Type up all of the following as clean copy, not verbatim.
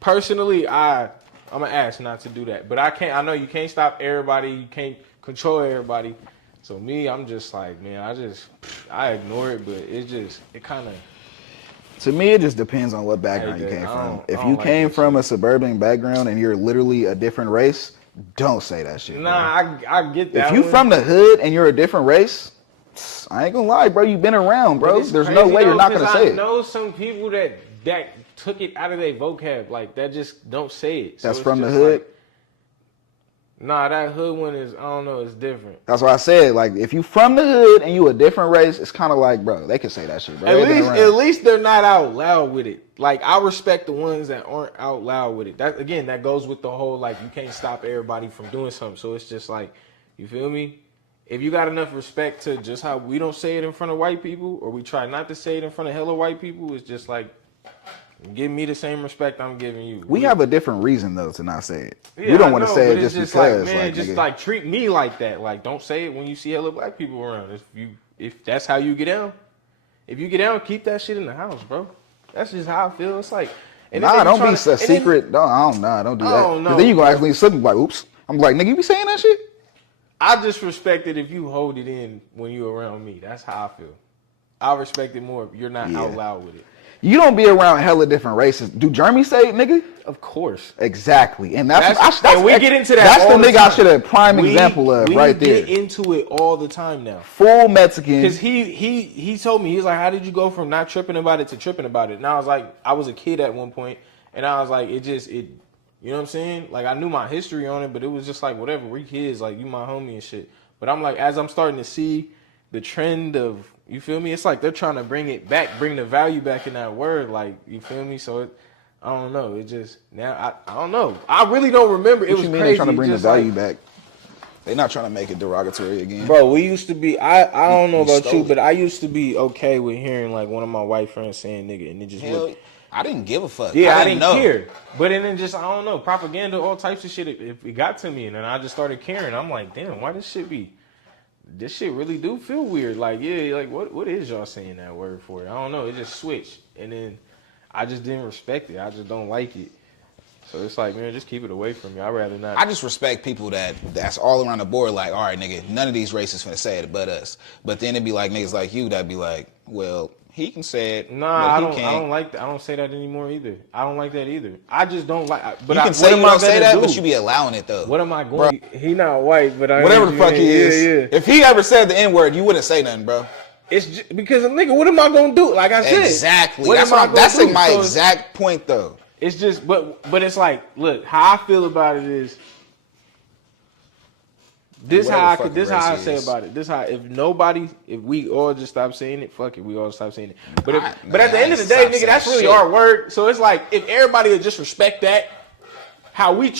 Personally, I'm gonna ask not to do that, but I can't. I know you can't stop everybody. You can't control everybody. So me, I'm just like, man, I ignore it, but it kind of. To me, it just depends on what background you came from. If you came from a suburban background and you're literally a different race, don't say that shit. Nah, bro. I get that. If you from the hood and you're a different race, I ain't gonna lie, bro. You've been around, bro. There's no way you're not gonna say it. I know some people that took it out of their vocab, like that just don't say it. That's from the hood. Nah, that hood one is, I don't know, it's different. That's what I said. Like, if you from the hood and you a different race, it's kind of like, bro, they can say that shit, bro. At least they're not out loud with it. Like, I respect the ones that aren't out loud with it. That goes with the whole, like, you can't stop everybody from doing something. So it's just like, you feel me? If you got enough respect to just how we don't say it in front of white people, or we try not to say it in front of hella white people, it's just like, give me the same respect I'm giving you. We have a different reason though to not say it. Yeah, we don't want to say it just because. Like, man, just like treat me like that. Like, don't say it when you see hella black people around. If that's how you get down, keep that shit in the house, bro. That's just how I feel. It's like, don't be a secret. Don't do that. Because then you gonna actually slip like, oops. I'm like, nigga, you be saying that shit? I just respect it if you hold it in when you around me. That's how I feel. I respect it more if you're not out loud with it. You don't be around hella different races. Do Jeremy say it, nigga? Of course. Exactly. And that's we get into that. That's the nigga I should have prime example of right there. We get into it all the time now. Full Mexican. Because he told me, he was like, how did you go from not tripping about it to tripping about it? And I was like, I was a kid at one point, and I was like, you know what I'm saying? Like, I knew my history on it, but it was just like, whatever, we kids, like, you my homie and shit. But I'm like, as I'm starting to see the trend of, you feel me? It's like they're trying to bring it back, bring the value back in that word. Like, you feel me? So I don't know. It just now I don't know. I really don't remember. It was crazy. They're trying to bring the value back? They're not trying to make it derogatory again. Bro, we used to be. I don't know about you, but I used to be okay with hearing like one of my white friends saying nigga, and it just I didn't give a fuck. Yeah, I didn't care. But then just I don't know, propaganda, all types of shit. It got to me, and then I just started caring. I'm like, damn, why this shit really do feel weird. Like, yeah, like what is y'all saying that word for? I don't know. It just switched. And then I just didn't respect it. I just don't like it. So it's like, man, just keep it away from me. I'd rather not. I just respect people that's all around the board like, all right, nigga, none of these racists finna say it but us. But then it'd be like niggas like you that'd be like, well, he can say it. Nah, I don't like that. I don't say that anymore either. I don't like that either. I just don't like. But you can say you don't say that, but you be allowing it though. What am I going? Bro. He not white, but whatever the fuck he is. Yeah. If he ever said the N-word, you wouldn't say nothing, bro. It's just, because nigga, what am I gonna do? Like I said, exactly. That's like my exact point though. It's just, but it's like, look, how I feel about it is. This how I say about it. This how if we all just stop saying it, fuck it, we all stop saying it. But at the end of the day, nigga, that's really our word. So it's like if everybody would just respect that, how we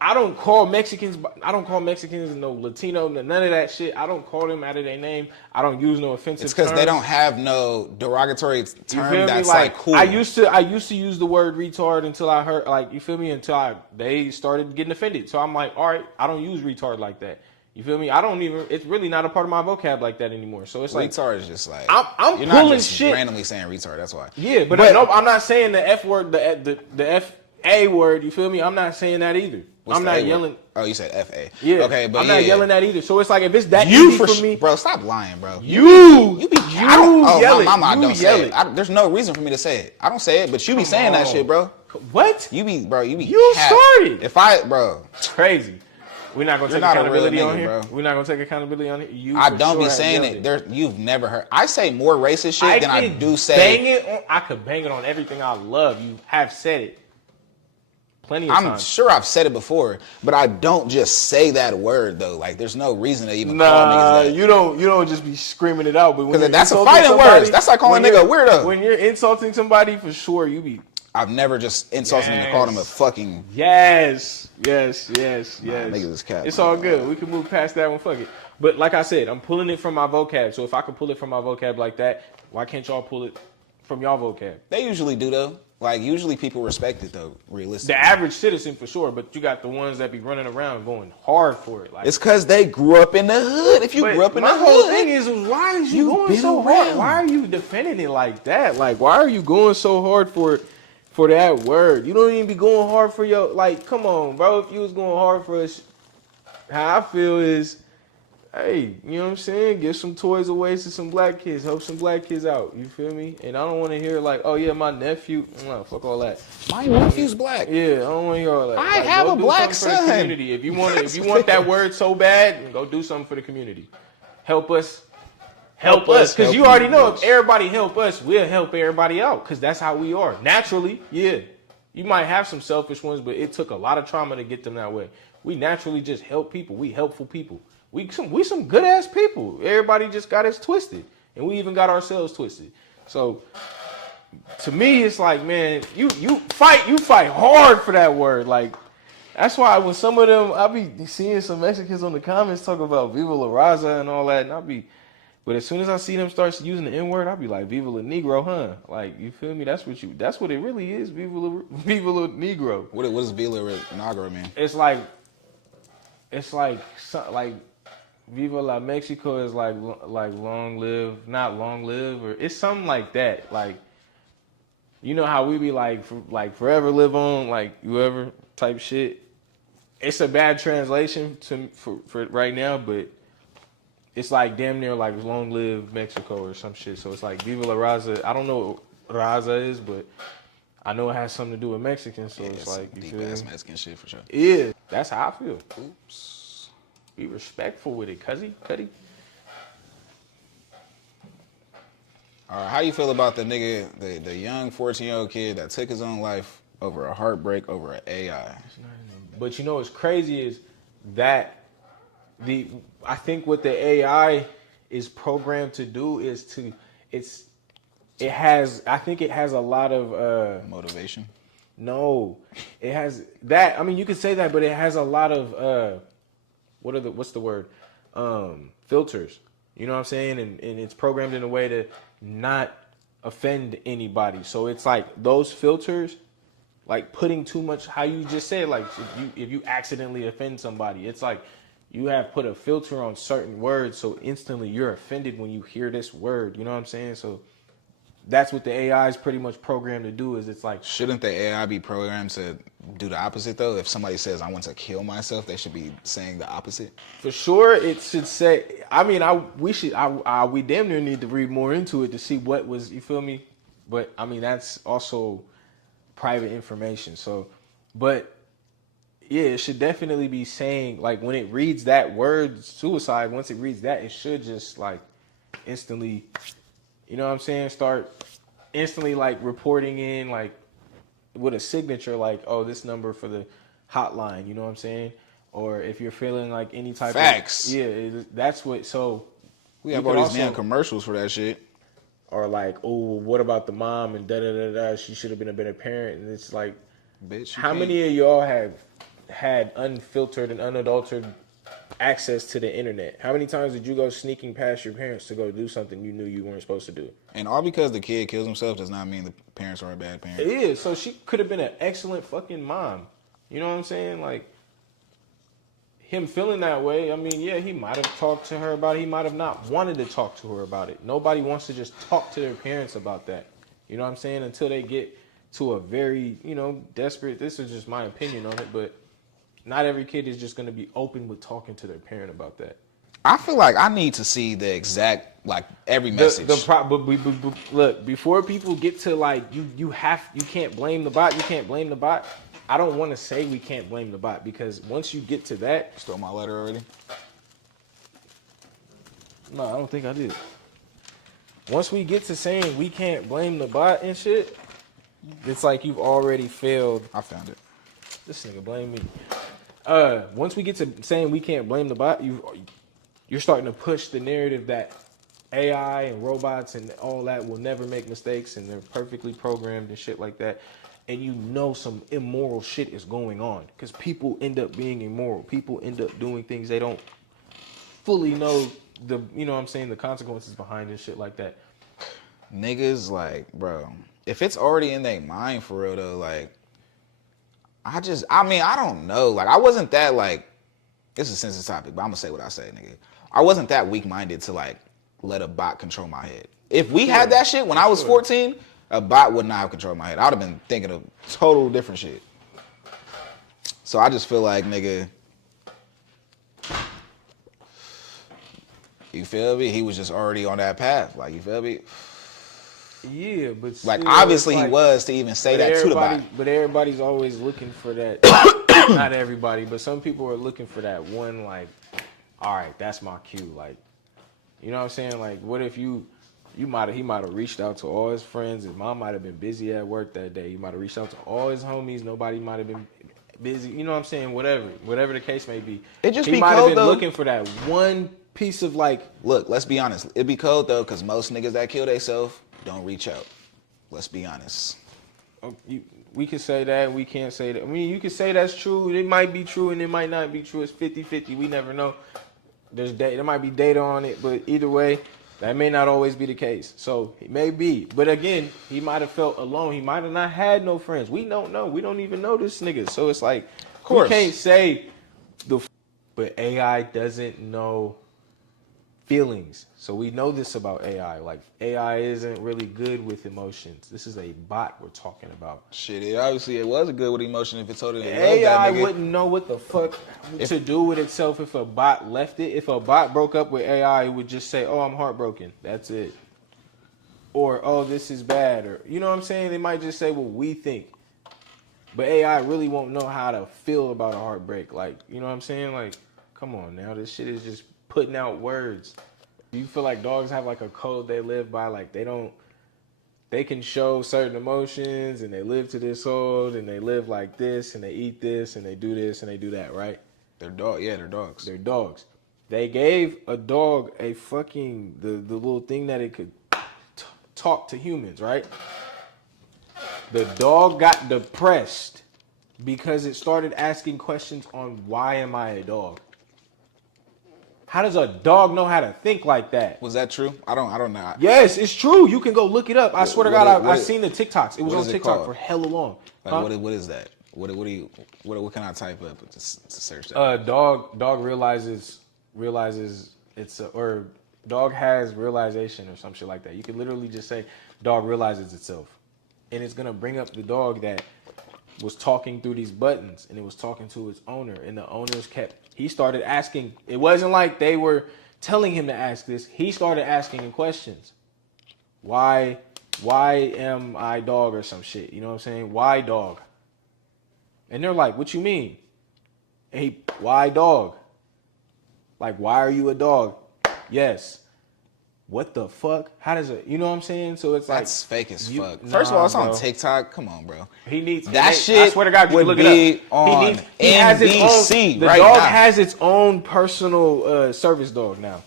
I don't call Mexicans no Latino, none of that shit. I don't call them out of their name. I don't use no offensive terms. It's because they don't have no derogatory term that's like cool. I used to use the word retard until I heard, like, you feel me, they started getting offended. So I'm like, all right, I don't use retard like that. You feel me? It's really not a part of my vocab like that anymore. So it's like. Retard is just like. I'm you're pulling not just shit. randomly saying retard, that's why. Yeah, but no, I'm not saying the F word, the F-A word, you feel me? I'm not saying that either. What's I'm not yelling. Word? Oh, you said F-A. Yeah. Okay, but I'm not yelling that either. So it's like if it's that you easy for me. Bro, stop lying, bro. You yell it. My mama you don't say it. There's no reason for me to say it. I don't say it, but you be saying that shit, bro. What? You be. You started. It's crazy. We're not gonna take accountability on here. Bro. We're not gonna take accountability on it. I don't be saying it. You've never heard. I say more racist shit than I do say. I could bang it on everything I love. You have said it plenty of times. I'm sure I've said it before, but I don't just say that word though. Like, there's no reason to even call niggas that. You don't just be screaming it out. But because that's a fighting words. That's like calling a nigga a weirdo. When you're insulting somebody, for sure you be. I've never just insulted him and called him a fucking. Yes. Niggas is cat. It's all good. We can move past that one. Fuck it. But like I said, I'm pulling it from my vocab. So if I can pull it from my vocab like that, why can't y'all pull it from y'all vocab? They usually do though. Like usually people respect it though. Realistically, the average citizen for sure. But you got the ones that be running around going hard for it. Like, it's because they grew up in the hood. If you grew up in the hood, my whole thing is, why is you going so hard? Why are you defending it like that? Like, why are you going so hard for for that word. You don't even be going hard for your, like, come on, bro. If you was going hard for us, how I feel is, hey, you know what I'm saying? Give some toys away to some black kids. Help some black kids out. You feel me? And I don't want to hear like, oh yeah, my nephew. No, fuck all that. My nephew's black. Yeah, I don't want to hear all that. I like, have go a do black something son. For the community. If you want that word so bad, go do something for the community. Help us. Help us. Because you already know if everybody help us, we'll help everybody out. Because that's how we are. Naturally, yeah. You might have some selfish ones, but it took a lot of trauma to get them that way. We naturally just help people. We helpful people. We some good ass people. Everybody just got us twisted, and we even got ourselves twisted. So to me, it's like, man, you fight hard for that word. Like that's why when some of them, I be seeing some Mexicans on the comments talk about "Viva la Raza" and all that, and but as soon as I see them start using the N word, I be like, "Viva la Negro," huh? Like you feel me? That's what it really is. Viva la Negro. What does Viva la Negro mean? It's like Viva la Mexico is like long live, not long live, or it's something like that. Like, you know how we be like forever live on, like whoever type shit. It's a bad translation for right now, but it's like damn near like long live Mexico or some shit. So it's like Viva la Raza. I don't know what Raza is, but I know it has something to do with Mexicans. So it's like you deep feel ass me? Mexican shit for sure. Yeah, that's how I feel. Oops. Be respectful with it, cuddy. All right, how you feel about the nigga, the young 14-year-old kid that took his own life over a heartbreak over an AI? But you know what's crazy is that I think what the AI is programmed to do is it has a lot of Motivation. No, it has that. I mean, you could say that, but it has a lot of what's the word? Filters. You know what I'm saying? And it's programmed in a way to not offend anybody. So it's like those filters, like putting too much, how you just said, like if you accidentally offend somebody, it's like you have put a filter on certain words, so instantly you're offended when you hear this word. You know what I'm saying? So that's what the AI is pretty much programmed to do. Is it's like, shouldn't the AI be programmed to do the opposite though? If somebody says I want to kill myself, they should be saying the opposite. For sure, it should say. I mean, we damn near need to read more into it to see what was. You feel me? But I mean, that's also private information. So, but yeah, it should definitely be saying, like, when it reads that word suicide. Once it reads that, it should just like instantly. You know what I'm saying? Start instantly like reporting in like with a signature like, oh, this number for the hotline. You know what I'm saying? Or if you're feeling like any type Facts. That's what. So we have all these damn commercials for that shit. Or like, oh, what about the mom and da da da da? She should have been a better parent. And it's like, bitch, how many of y'all have had unfiltered and unadulterated access to the internet? How many times did you go sneaking past your parents to go do something you knew you weren't supposed to do? And all because the kid kills himself does not mean the parents are a bad parent. It is. So she could have been an excellent fucking mom. You know what I'm saying? Like, him feeling that way, I mean, yeah, he might have talked to her about it. He might have not wanted to talk to her about it. Nobody wants to just talk to their parents about that. You know what I'm saying? Until they get to a very, desperate, this is just my opinion on it, but not every kid is just going to be open with talking to their parent about that. I feel like I need to see the exact, like, every message. Look, before people get to like, you can't blame the bot. You can't blame the bot. I don't want to say we can't blame the bot, because once you get to that, stole my letter already. No, I don't think I did. Once we get to saying we can't blame the bot and shit, it's like you've already failed. I found it. This nigga blame me. Once we get to saying we can't blame the bot, you're starting to push the narrative that AI and robots and all that will never make mistakes and they're perfectly programmed and shit like that. And some immoral shit is going on because people end up being immoral. People end up doing things they don't fully know the consequences behind and shit like that. Niggas, like, bro, if it's already in their mind for real though, like, I don't know. Like, I wasn't that, like, this is a sensitive topic, but I'm gonna say what I say, nigga. I wasn't that weak-minded to, like, let a bot control my head. If we had that shit when I was 14, A bot would not have controlled my head. I would have been thinking of total different shit. So I just feel like, nigga, you feel me? He was just already on that path. Like, you feel me? Yeah, but like still, obviously he was to even say that to the bot. But everybody's always looking for that. Not everybody, but some people are looking for that one. Like, all right, that's my cue. Like, you know what I'm saying? Like, what if he might have reached out to all his friends. His mom might have been busy at work that day. He might have reached out to all his homies. Nobody might have been busy. You know what I'm saying? Whatever the case may be. He might have been looking for that one piece of like. Look, let's be honest. It'd be cold though, because most niggas that kill themselves don't reach out. Let's be honest. We can say that. We can't say that. I mean, you can say that's true. It might be true and it might not be true. It's 50-50. We never know. There might be data on it, but either way, that may not always be the case. So it may be. But again, he might have felt alone. He might have not had no friends. We don't know. We don't even know this nigga. So it's like, of course, we can't say but AI doesn't know feelings. So we know this about AI. Like, AI isn't really good with emotions. This is a bot we're talking about. Shit, obviously it was good with emotion if it told it to AI wouldn't know what the fuck to do with itself if a bot left it. If a bot broke up with AI, it would just say, oh, I'm heartbroken. That's it. Or, oh, this is bad. Or, you know what I'm saying? They might just say what we think. But AI really won't know how to feel about a heartbreak. Like, you know what I'm saying? Like, come on now. This shit is just putting out words. Do you feel like dogs have like a code they live by? Like they can show certain emotions and they live to this old and they live like this and they eat this and they do this and they do that, right? They're dogs. They're dogs. They gave a dog a fucking, the little thing that it could talk to humans, right? The dog got depressed because it started asking questions on why am I a dog? How does a dog know how to think like that? Was that true? I don't know. Yes, it's true. You can go look it up. I swear to God, I've seen the TikToks. It was on TikTok for hella long. Like, what is that? What can I type up to search that? Dog realizes it's or dog has realization or some shit like that. You can literally just say dog realizes itself, and it's gonna bring up the dog that was talking through these buttons, and it was talking to its owner, and the owners he started asking. It wasn't like they were telling him to ask this. He started asking him questions. Why am I dog or some shit? You know what I'm saying? Why dog? And they're like, what you mean? Hey, why dog? Like, why are you a dog? Yes. What the fuck? How does it? You know what I'm saying? So it's that's fake as fuck. Nah, First of all, it's bro. On TikTok. Come on, bro. He needs that shit. I swear to God, you would look be it up. On he has its own. The right dog now. has its own personal service dog now.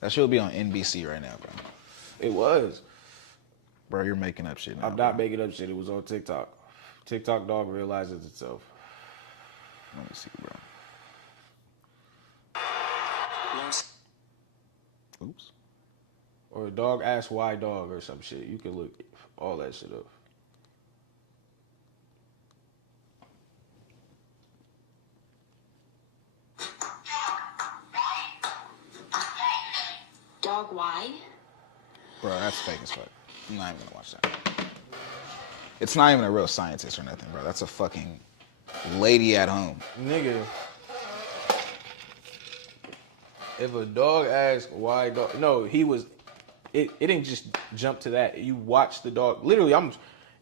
That should be on NBC right now, bro. It was. Bro, you're making up shit now. I'm not making up shit. It was on TikTok. TikTok dog realizes itself. Let me see, bro. Oops. Or a dog asks why dog or some shit. You can look all that shit up. Dog why? Bro, that's fake as fuck. I'm not even gonna watch that. It's not even a real scientist or nothing, bro. That's a fucking lady at home. Nigga. If a dog asks why dog, no, it didn't just jump to that. You watch the dog. Literally,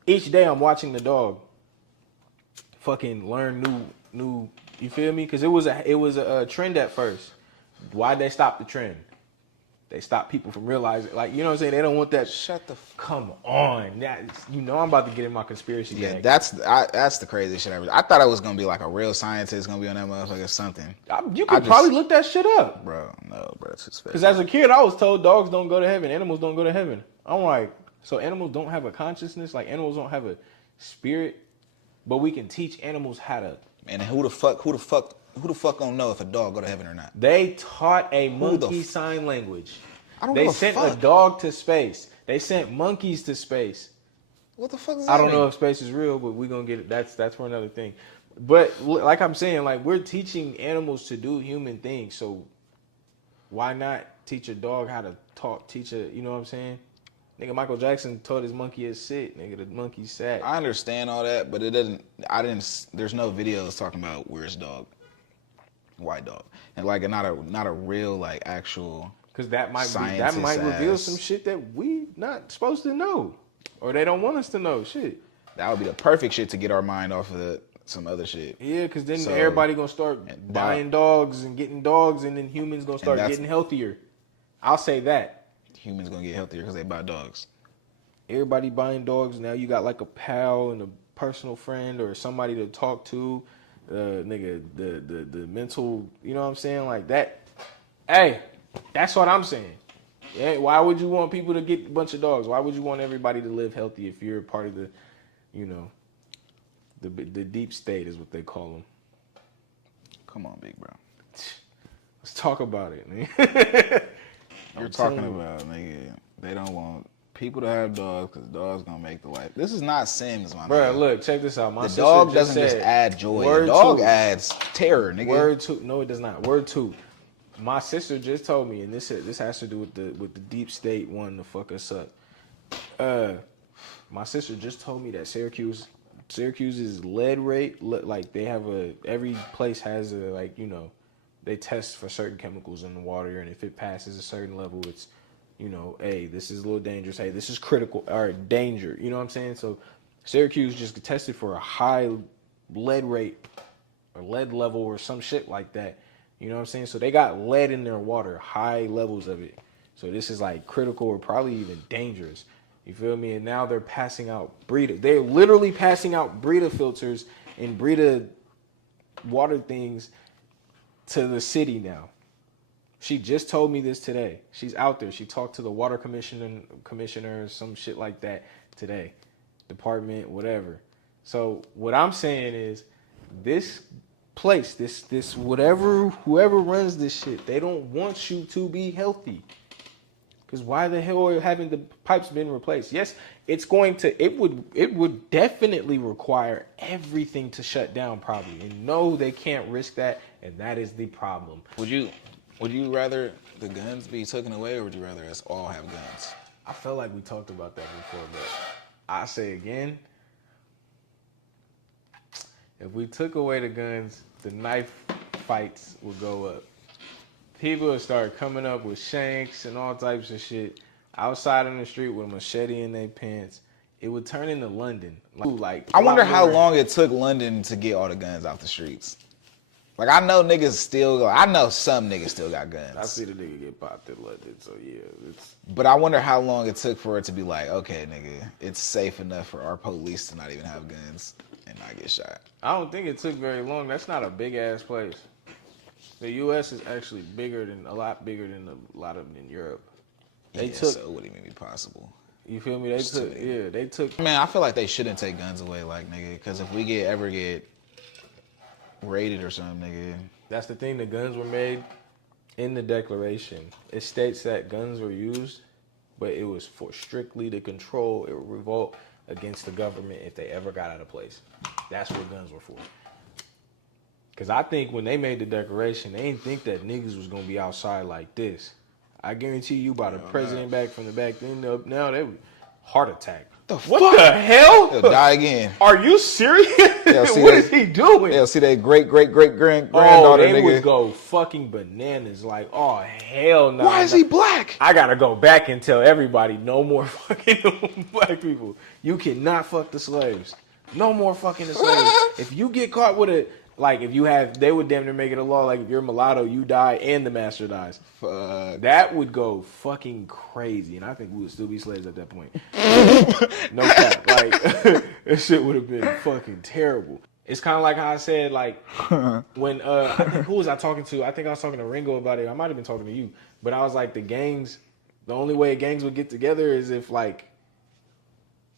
each day I'm watching the dog fucking learn new. You feel me? Because it was a trend at first. Why'd they stop the trend? They stop people from realizing, like, you know what I'm saying? They don't want that. Shut the Come on. You know I'm about to get in my conspiracy Yeah, bag. that's the craziest shit ever. I thought it was going to be like a real scientist going to be on that motherfucker or something. You could probably look that shit up. Bro, no, bro, that's just fake. Because as a kid, I was told dogs don't go to heaven. Animals don't go to heaven. I'm like, so animals don't have a consciousness? Like, animals don't have a spirit? But we can teach animals how to... And who the fuck gonna know if a dog go to heaven or not? They taught a monkey sign language. I don't They give a sent fuck. a dog to space. They sent monkeys to space. What the fuck is that? I don't know if space is real, but we're going to get it. That's for another thing. But like I'm saying, like, we're teaching animals to do human things. So why not teach a dog how to talk? You know what I'm saying? Nigga, Michael Jackson told his monkey to sit. Nigga, the monkey sat. I understand all that, but it doesn't. I didn't. There's no videos talking about where's dog, white dog, and like not a real like actual. Because that might reveal some shit that we not supposed to know, or they don't want us to know. Shit. That would be the perfect shit to get our mind off of some other shit. Yeah, because then everybody gonna start buying dogs and getting dogs, and then humans gonna start getting healthier. I'll say that. Humans gonna get healthier because they buy dogs. Everybody buying dogs now. You got like a pal and a personal friend or somebody to talk to. Nigga, the mental. You know what I'm saying? Like that. Hey, that's what I'm saying. Yeah. Why would you want people to get a bunch of dogs? Why would you want everybody to live healthy if you're part of the, you know, the deep state is what they call them. Come on, big bro. Let's talk about it, man. You're talking about, nigga, they don't want people to have dogs because dogs gonna make the life. This is not Sims, my bro. nigga. Look, check this out. My the dog doesn't just add joy. The dog adds terror, nigga. Word two. No, it does not. Word two. My sister just told me, and this has to do with the deep state wanting to fuck us up. My sister just told me that Syracuse's lead rate, like they have every place has a, like, you know, they test for certain chemicals in the water, and if it passes a certain level, it's, you know, hey, this is a little dangerous. Hey, this is critical or danger. You know what I'm saying? So Syracuse just tested for a high lead rate or lead level or some shit like that. You know what I'm saying? So they got lead in their water, high levels of it. So this is like critical or probably even dangerous. You feel me? And now they're passing out Brita. They're literally passing out Brita filters and Brita water things to the city now. She just told me this today. She's out there. She talked to the water commissioner, some shit like that today. Department, whatever. So what I'm saying is this place, this whatever, whoever runs this shit, they don't want you to be healthy. Because why the hell haven't the pipes been replaced? Yes, it would definitely require everything to shut down probably. And no, they can't risk that, and that is the problem. Would you rather the guns be taken away, or would you rather us all have guns? I felt like we talked about that before, but I say again, if we took away the guns, the knife fights would go up. People would start coming up with shanks and all types of shit outside in the street with a machete in their pants. It would turn into London. Like I wonder how long it took London to get all the guns out the streets. Like, I know some niggas still got guns. I see the nigga get popped in London, so yeah. But I wonder how long it took for it to be like, okay, nigga, it's safe enough for our police to not even have guns and not get shot. I don't think it took very long. That's not a big ass place. The U.S. is actually a lot bigger than a lot of them in Europe. So it wouldn't even be possible. You feel me? They took. Man, I feel like they shouldn't take guns away, like, nigga, because if we ever get raided or something, nigga. That's the thing. The guns were made in the Declaration. It states that guns were used, but it was for strictly to control or revolt against the government if they ever got out of place. That's what guns were for. Because I think when they made the Declaration, they didn't think that niggas was going to be outside like this. I guarantee you by the president back from the back then up now, they would heart attack. What the hell? He'll die again. Are you serious? What is he doing? They'll see their great-great-great-granddaughter, they nigga. would go fucking bananas. Like, oh, hell no. Why is he black? I got to go back and tell everybody no more fucking black people. You cannot fuck the slaves. No more fucking the slaves. If you get caught with a... Like, they would damn near make it a law, like, if you're mulatto, you die and the master dies. That would go fucking crazy. And I think we would still be slaves at that point. No cap. Like, that shit would have been fucking terrible. It's kind of like how I said, like, when, I think, who was I talking to? I think I was talking to Ringo about it. I might have been talking to you. But I was like, the only way gangs would get together is if, like,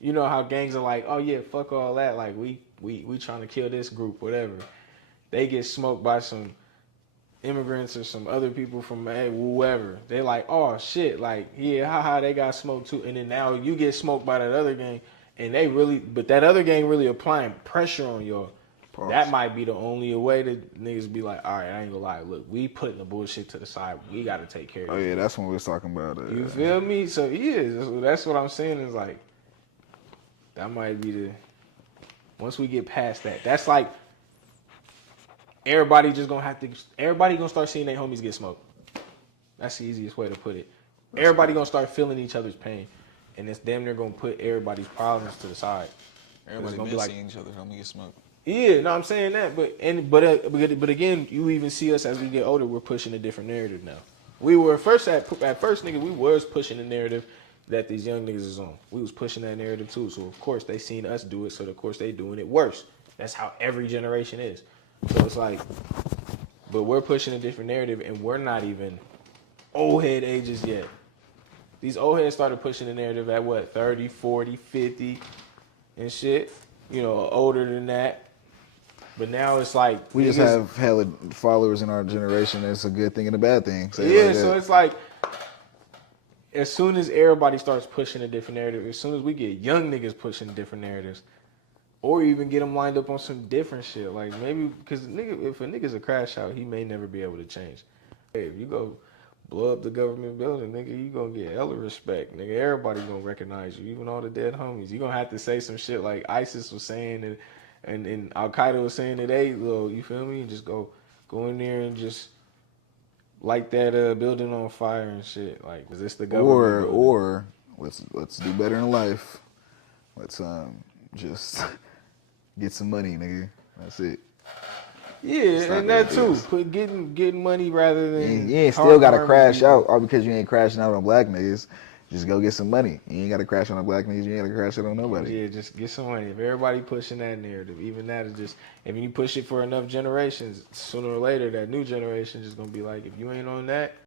you know how gangs are like, oh, yeah, fuck all that. Like, we trying to kill this group, whatever. They get smoked by some immigrants or some other people from whoever. They like, oh shit, like, yeah, haha, they got smoked too. And then now you get smoked by that other gang, and that other gang really applying pressure on y'all, Pause. That might be the only way that niggas be like, all right, I ain't gonna lie. Look, we putting the bullshit to the side. We got to take care of it. Oh yeah, that's when we was talking about. You feel me? So yeah, that's what I'm saying. Is like that might be the once we get past that. That's like everybody just gonna have to. Everybody gonna start seeing their homies get smoked. That's the easiest way to put it. Everybody gonna start feeling each other's pain, and it's damn near gonna put everybody's problems to the side. Everybody gonna been be like, seeing each other. Help me get smoked. yeah, no, I'm saying that, but again, you even see us as we get older, we're pushing a different narrative now. We were at first, nigga, we was pushing the narrative that these young niggas is on. We was pushing that narrative too, so of course they seen us do it, so of course they doing it worse. That's how every generation is. So it's like, but we're pushing a different narrative, and we're not even old head ages yet. These old heads started pushing the narrative at what, 30, 40, 50 and shit. You know, older than that. But now it's like we just have hella followers in our generation. It's a good thing and a bad thing. Yeah, so it's like as soon as everybody starts pushing a different narrative, as soon as we get young niggas pushing different narratives, or even get them lined up on some different shit, like maybe because if a nigga's a crash out, he may never be able to change. Hey, if you go blow up the government building, nigga, you gonna get hella respect, nigga. Everybody gonna recognize you, even all the dead homies. You gonna have to say some shit like ISIS was saying and Al Qaeda was saying today, little, you feel me? And just go in there and just light that building on fire and shit. Like, is this the government? Or let's do better in life. Let's just get some money, nigga. That's it. Yeah, and that too. Getting money rather than you ain't still gotta crash out all because you ain't crashing out on black niggas. Just go get some money. You ain't gotta crash on black niggas. You ain't gotta crash out on nobody. Yeah, just get some money. If everybody pushing that narrative, even that is just if you push it for enough generations, sooner or later that new generation is gonna be like, if you ain't on that,